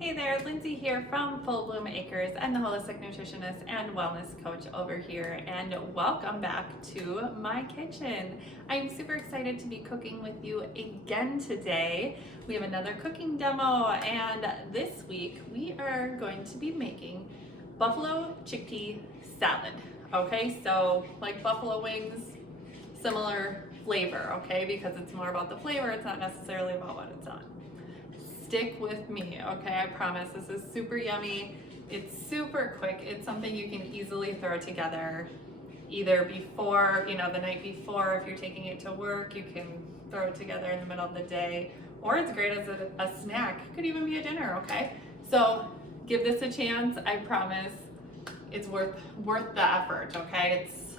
Hey there, Lindsay here from Full Bloom Acres. I'm the holistic nutritionist and wellness coach over here, and welcome back to my kitchen. I'm super excited to be cooking with you again today. We have another cooking demo, and this week we are going to be making buffalo chickpea salad. Okay, so like buffalo wings, similar flavor, okay, because it's more about the flavor, it's not necessarily about what it's on. Stick with me, okay? I promise this is super yummy. It's super quick. It's something you can easily throw together either before, the night before. If you're taking it to work, you can throw it together in the middle of the day, or it's great as a snack. It could even be a dinner, okay? So give this a chance. I promise it's worth the effort, okay? It's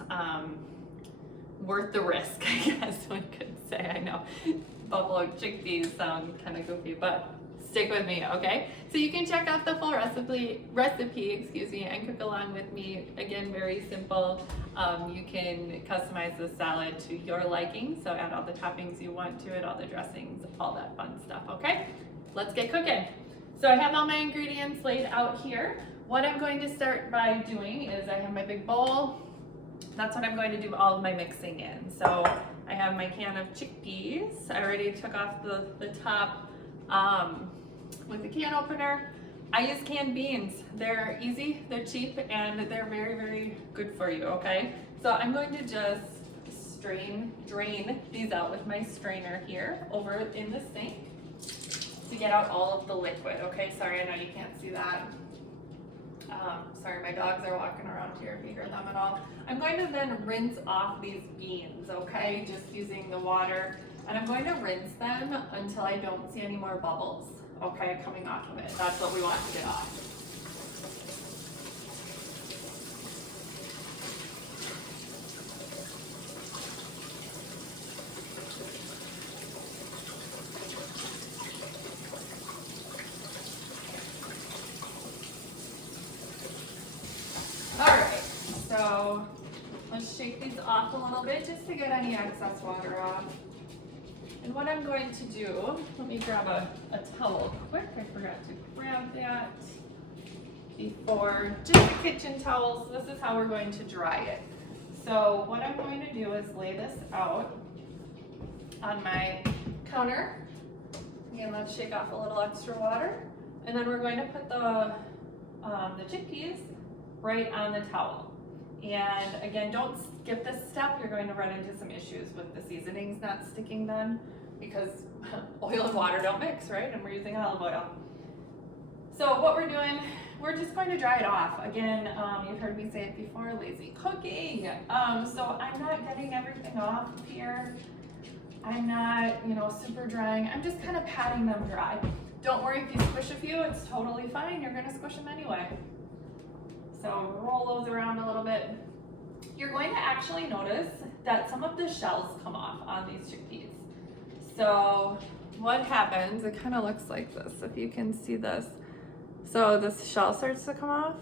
worth the risk, I guess one could say. I know buffalo chickpeas sound kind of goofy, but stick with me, okay? So you can check out the full recipe, and cook along with me. Again, very simple. You can customize the salad to your liking, so add all the toppings you want to it, all the dressings, all that fun stuff, okay? Let's get cooking. So I have all my ingredients laid out here. What I'm going to start by doing is I have my big bowl. That's what I'm going to do all of my mixing in. So I have my can of chickpeas. I already took off the top with the can opener. I use canned beans. They're easy, they're cheap, and they're very, very good for you, okay? So I'm going to just drain these out with my strainer here over in the sink to get out all of the liquid, okay? Sorry, I know you can't see that. Sorry, my dogs are walking around here if you hear them at all. I'm going to then rinse off these beans, okay? Just using the water. And I'm going to rinse them until I don't see any more bubbles, okay, coming off of it. That's what we want to get off. So let's shake these off a little bit just to get any excess water off. And what I'm going to do, let me grab a towel quick. I forgot to grab that before. Just a kitchen towel. So this is how we're going to dry it. So what I'm going to do is lay this out on my counter. Again, let's shake off a little extra water. And then we're going to put the chickpeas right on the towel. And again, don't skip this step. You're going to run into some issues with the seasonings not sticking then because oil and water don't mix, right? And we're using olive oil. So what we're doing, we're just going to dry it off. Again, you've heard me say it before, lazy cooking. So I'm not getting everything off here. I'm not, super drying. I'm just kind of patting them dry. Don't worry if you squish a few, it's totally fine. You're gonna squish them anyway. So roll those around a little bit. You're going to actually notice that some of the shells come off on these chickpeas. So what happens, it kind of looks like this, if you can see this. So this shell starts to come off.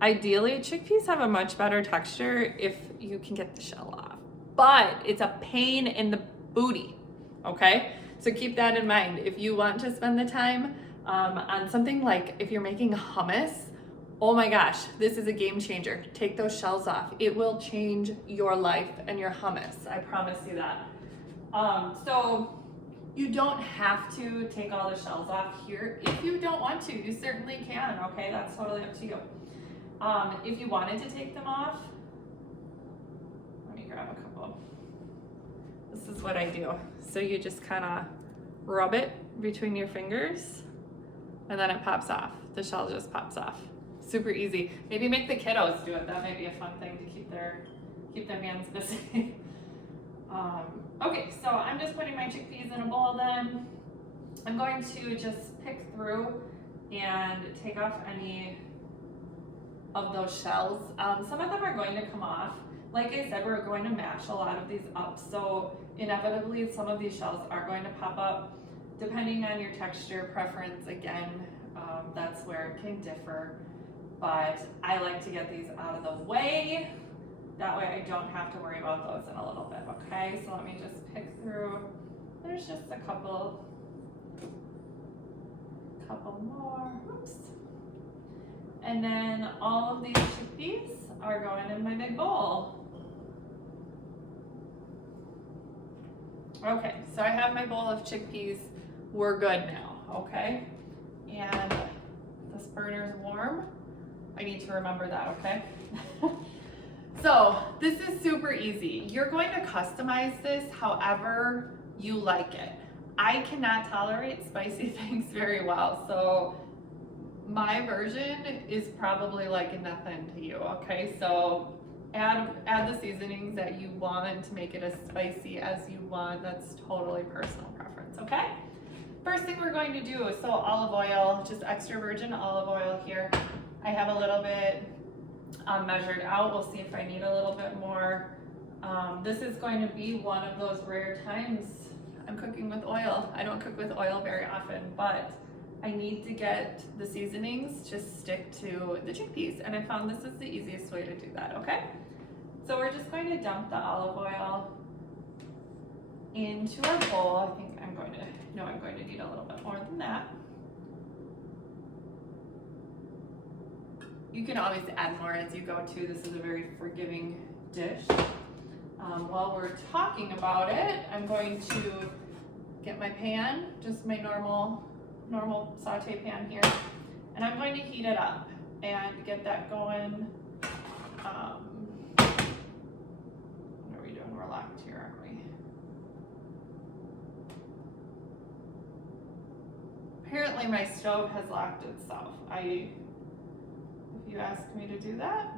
Ideally, chickpeas have a much better texture if you can get the shell off. But it's a pain in the booty, okay? So keep that in mind. If you want to spend the time on something like if you're making hummus, oh my gosh, this is a game changer. Take those shells off. It will change your life and your hummus. I promise you that. So you don't have to take all the shells off here. If you don't want to, you certainly can, okay? That's totally up to you. If you wanted to take them off, let me grab a couple. This is what I do. So you just kind of rub it between your fingers and then it pops off. The shell just pops off. Super easy. Maybe make the kiddos do it. That might be a fun thing to keep their hands busy. Okay, so I'm just putting my chickpeas in a bowl then. I'm going to just pick through and take off any of those shells. Some of them are going to come off. Like I said, we're going to mash a lot of these up, so inevitably some of these shells are going to pop up. Depending on your texture preference, again, that's where it can differ. But I like to get these out of the way. That way I don't have to worry about those in a little bit, okay? So let me just pick through. There's just a couple Oops. And then all of these chickpeas are going in my big bowl. Okay, so I have my bowl of chickpeas. We're good now, okay? And this burner's warm. I need to remember that, okay? So this is super easy. You're going to customize this however you like it. I cannot tolerate spicy things very well, so my version is probably like nothing to you, okay? So add the seasonings that you want to make it as spicy as you want. That's totally personal preference, okay? First thing we're going to do, so olive oil, just extra virgin olive oil here. I have a little bit measured out. We'll see if I need a little bit more. This is going to be one of those rare times I'm cooking with oil. I don't cook with oil very often, but I need to get the seasonings just stick to the chickpeas, and I found this is the easiest way to do that, okay? So we're just going to dump the olive oil into our bowl. I think I'm going to need a little bit more than that. You can always add more as you go too. This is a very forgiving dish. While we're talking about it, I'm going to get my pan, just my normal saute pan here, and I'm going to heat it up and get that going. What are we doing? We're locked here, aren't we? Apparently my stove has locked itself. If you asked me to do that,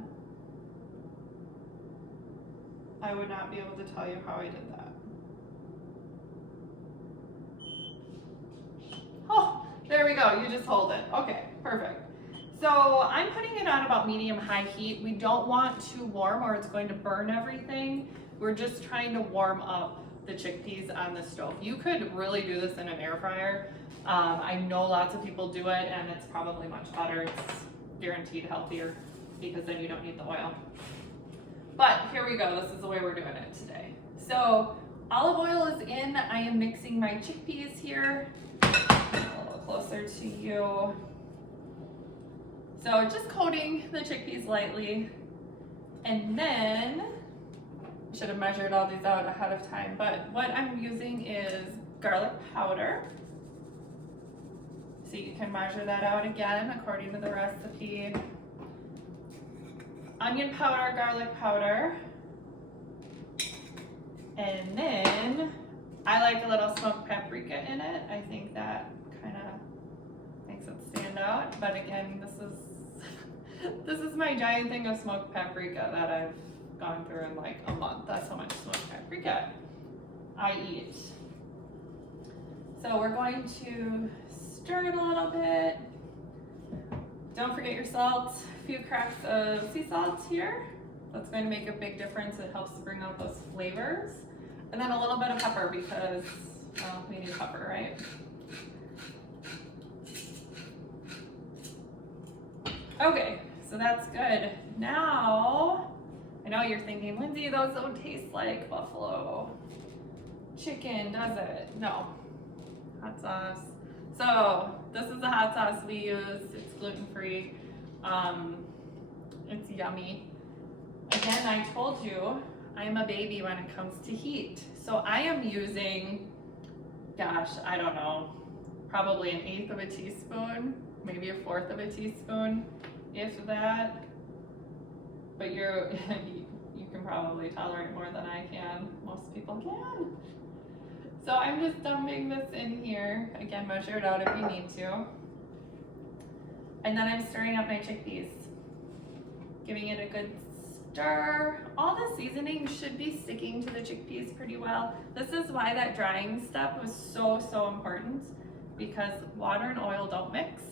I would not be able to tell you how I did that. Oh, there we go, you just hold it. Okay, perfect. So I'm putting it on about medium-high heat. We don't want too warm or it's going to burn everything. We're just trying to warm up the chickpeas on the stove. You could really do this in an air fryer. I know lots of people do it and it's probably much better. It's guaranteed healthier because then you don't need the oil. But here we go, this is the way we're doing it today. So olive oil is in, I am mixing my chickpeas here. A little closer to you. So just coating the chickpeas lightly. And then, I should have measured all these out ahead of time, but what I'm using is garlic powder. So you can measure that out again according to the recipe. Onion powder, garlic powder. And then I like a little smoked paprika in it. I think that kind of makes it stand out. But again, this is my giant thing of smoked paprika that I've gone through in like a month. That's how much smoked paprika I eat. So we're going to stir it a little bit. Don't forget your salt. A few cracks of sea salt here. That's going to make a big difference. It helps to bring out those flavors. And then a little bit of pepper because, well, we need pepper, right? Okay, so that's good. Now, I know you're thinking, Lindsay, those don't taste like buffalo chicken, does it? No. Hot sauce. So this is the hot sauce we use. It's gluten-free. It's yummy. Again, I told you I'm a baby when it comes to heat. So I am using, gosh, I don't know, probably 1/8 of a teaspoon, maybe 1/4 of a teaspoon, if that. But you can probably tolerate more than I can. Most people can. So I'm just dumping this in here. Again, measure it out if you need to. And then I'm stirring up my chickpeas, giving it a good stir. All the seasoning should be sticking to the chickpeas pretty well. This is why that drying step was so important, because water and oil don't mix,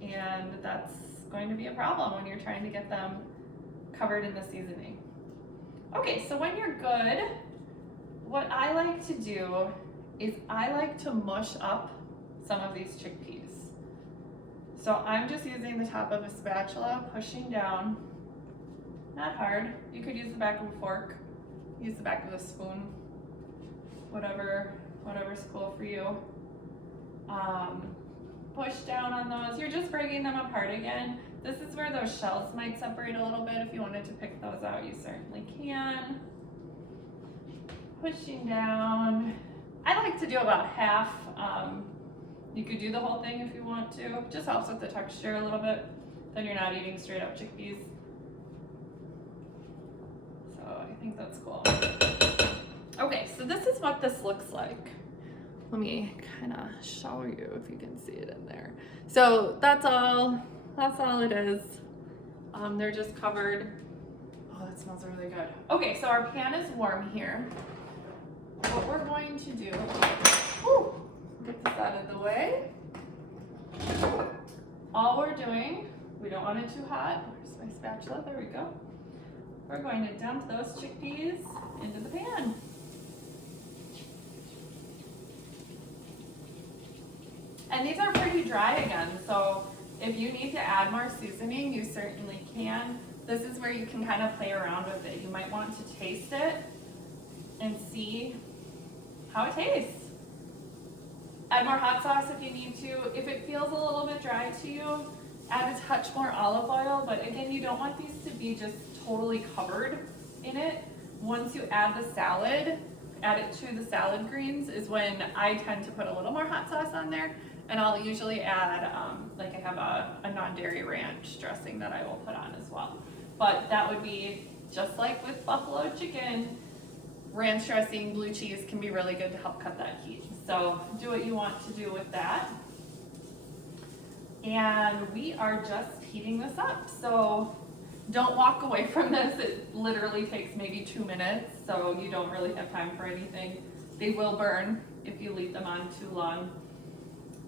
and that's going to be a problem when you're trying to get them covered in the seasoning. Okay, so when you're good, what I like to do is I like to mush up some of these chickpeas. So I'm just using the top of a spatula, pushing down, not hard. You could use the back of a fork, use the back of a spoon, whatever's cool for you. push down on those. You're just breaking them apart again. This is where those shells might separate a little bit. If you wanted to pick those out, you certainly can. Pushing down. I like to do about half. You could do the whole thing if you want to. Just helps with the texture a little bit. Then you're not eating straight up chickpeas. So I think that's cool. Okay, so this is what this looks like. Let me kind of show you if you can see it in there. So that's all it is. They're just covered. Oh, that smells really good. Okay, so our pan is warm here. What we're going to do, get this out of the way. All we're doing, we don't want it too hot. Where's my spatula? There we go. We're going to dump those chickpeas into the pan. And these are pretty dry again, so if you need to add more seasoning, you certainly can. This is where you can kind of play around with it. You might want to taste it and see how it tastes. Add more hot sauce if you need to. If it feels a little bit dry to you, add a touch more olive oil, but again, you don't want these to be just totally covered in it. Once you add the salad, add it to the salad greens is when I tend to put a little more hot sauce on there, and I'll usually add, like I have a non-dairy ranch dressing that I will put on as well. But that would be just like with buffalo chicken, ranch dressing, blue cheese can be really good to help cut that heat. So do what you want to do with that. And we are just heating this up. So don't walk away from this. It literally takes maybe 2 minutes, so you don't really have time for anything. They will burn if you leave them on too long.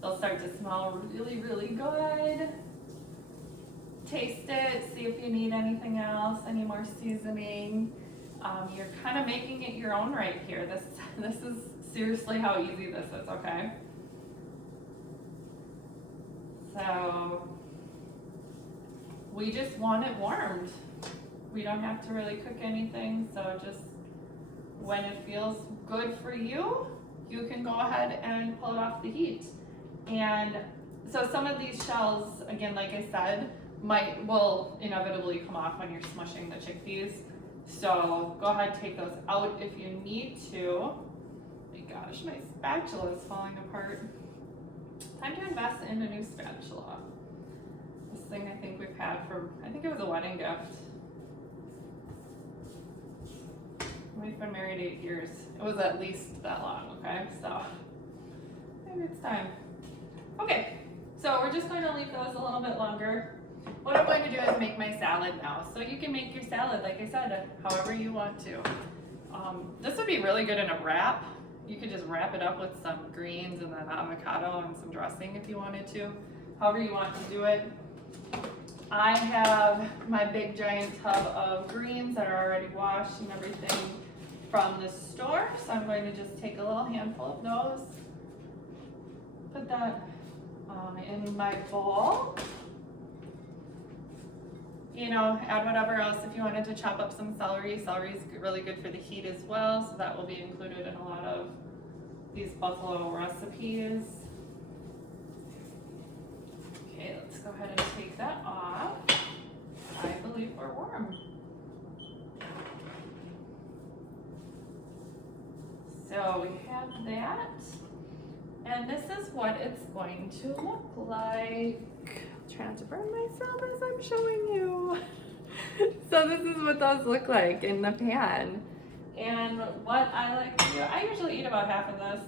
They'll start to smell really, really good. Taste it, see if you need anything else, any more seasoning. You're kind of making it your own right here. This is seriously how easy this is, okay? So we just want it warmed. We don't have to really cook anything, so just when it feels good for you, you can go ahead and pull it off the heat. And so some of these shells, again, like I said, will inevitably come off when you're smushing the chickpeas. So go ahead, take those out if you need to. Oh my gosh, my spatula is falling apart. Time to invest in a new spatula. This thing I think we've had I think it was a wedding gift. We've been married 8 years. It was at least that long, okay? So maybe it's time. Okay, so we're just going to leave those a little bit longer. What I'm going to do is make my salad now. So you can make your salad, like I said, however you want to. This would be really good in a wrap. You could just wrap it up with some greens and then avocado and some dressing if you wanted to. However you want to do it. I have my big giant tub of greens that are already washed and everything from the store. So I'm going to just take a little handful of those. Put that in my bowl. Add whatever else. If you wanted to chop up some celery, celery is really good for the heat as well, so that will be included in a lot of these buffalo recipes. Okay, let's go ahead and take that off. I believe we're warm. So we have that, and this is what it's going to look like. Trying to burn myself as I'm showing you. So this is what those look like in the pan. And what I like to do, I usually eat about half of this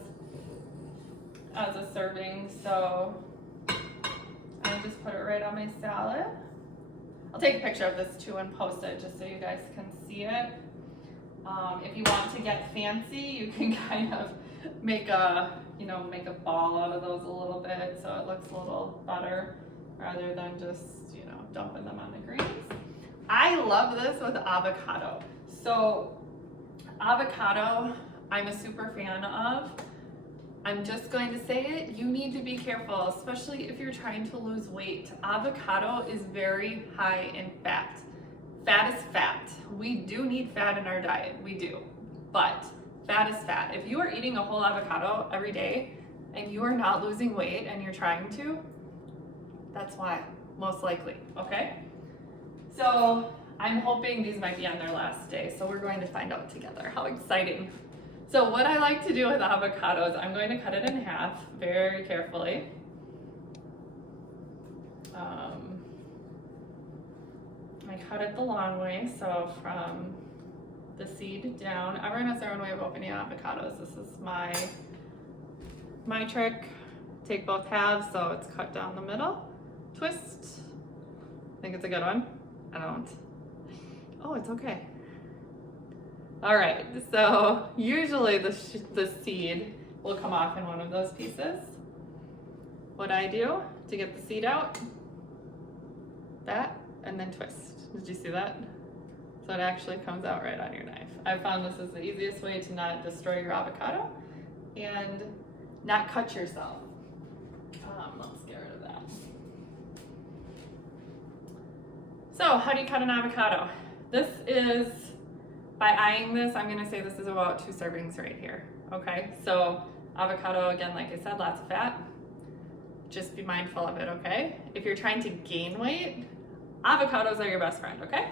as a serving. So I just put it right on my salad. I'll take a picture of this too and post it just so you guys can see it. If you want to get fancy, you can kind of make a ball out of those a little bit so it looks a little better, rather than just, dumping them on the greens. I love this with avocado. So avocado, I'm a super fan of. I'm just going to say it, you need to be careful, especially if you're trying to lose weight. Avocado is very high in fat. Fat is fat. We do need fat in our diet, we do. But fat is fat. If you are eating a whole avocado every day, and you are not losing weight and you're trying to, that's why, most likely, okay? So I'm hoping these might be on their last day, so we're going to find out together. How exciting. So what I like to do with avocados, I'm going to cut it in half very carefully. I cut it the long way, so from the seed down. Everyone has their own way of opening avocados. This is my trick. Take both halves, so it's cut down the middle. Twist. Think it's a good one? I don't. Oh, it's okay. All right, so usually the seed will come off in one of those pieces. What I do to get the seed out, that, and then twist. Did you see that? So it actually comes out right on your knife. I found this is the easiest way to not destroy your avocado and not cut yourself. Let's get rid of that. So how do you cut an avocado? This is, by eyeing this, I'm gonna say this is about 2 servings right here. Okay, so avocado, again, like I said, lots of fat. Just be mindful of it, okay? If you're trying to gain weight, avocados are your best friend, okay?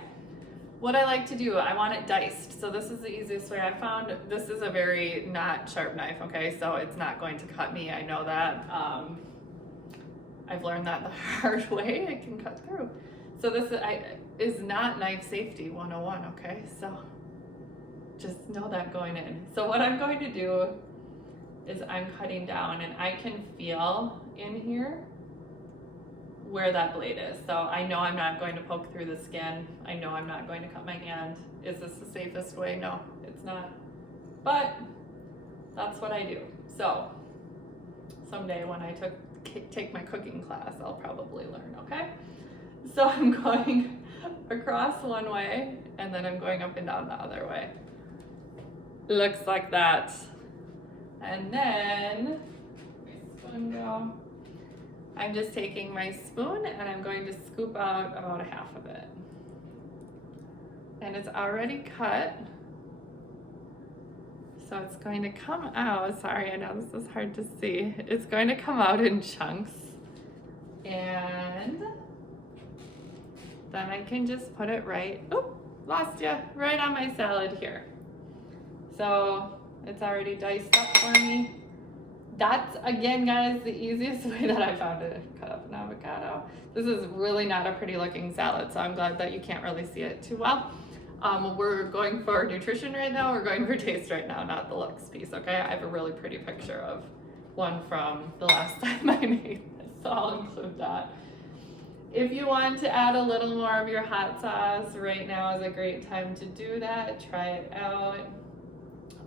What I like to do, I want it diced. So this is the easiest way I found. This is a very not sharp knife, okay? So it's not going to cut me, I know that. I've learned that the hard way, it can cut through. So this is not knife safety 101, okay? So just know that going in. So what I'm going to do is I'm cutting down and I can feel in here where that blade is. So I know I'm not going to poke through the skin. I know I'm not going to cut my hand. Is this the safest way? No, it's not. But that's what I do. So someday when I take my cooking class, I'll probably learn, okay? So I'm going across one way and then I'm going up and down the other way. Looks like that. And then, I'm just taking my spoon and I'm going to scoop out about 1/2 of it. And it's already cut. So it's going to come out, sorry, I know this is hard to see. It's going to come out in chunks. And then I can just put it right, lost ya, right on my salad here. So it's already diced up for me. That's, again, guys, the easiest way that I found to cut up an avocado. This is really not a pretty looking salad, so I'm glad that you can't really see it too well. We're going for nutrition right now, we're going for taste right now, not the looks piece, okay? I have a really pretty picture of one from the last time I made this, so I'll include that. If you want to add a little more of your hot sauce, right now is a great time to do that. Try it out.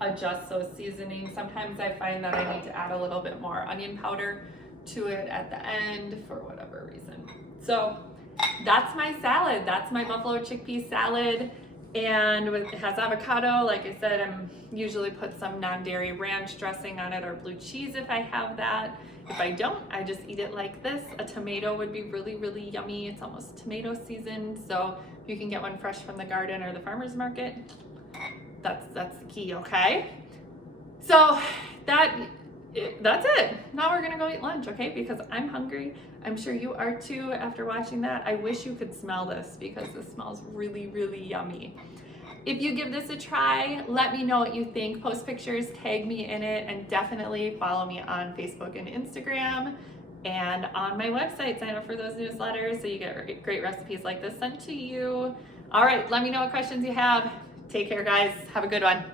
Adjust those seasonings. Sometimes I find that I need to add a little bit more onion powder to it at the end for whatever reason. So that's my salad. That's my buffalo chickpea salad. And it has avocado. Like I said, I'm usually put some non-dairy ranch dressing on it or blue cheese if I have that. If I don't, I just eat it like this. A tomato would be really, really yummy. It's almost tomato season. So if you can get one fresh from the garden or the farmer's market, that's the key, okay? So that's it. Now we're gonna go eat lunch, okay? Because I'm hungry. I'm sure you are too after watching that. I wish you could smell this because this smells really, really yummy. If you give this a try, let me know what you think. Post pictures, tag me in it, and definitely follow me on Facebook and Instagram. And on my website, sign up for those newsletters so you get great recipes like this sent to you. All right, let me know what questions you have. Take care, guys. Have a good one.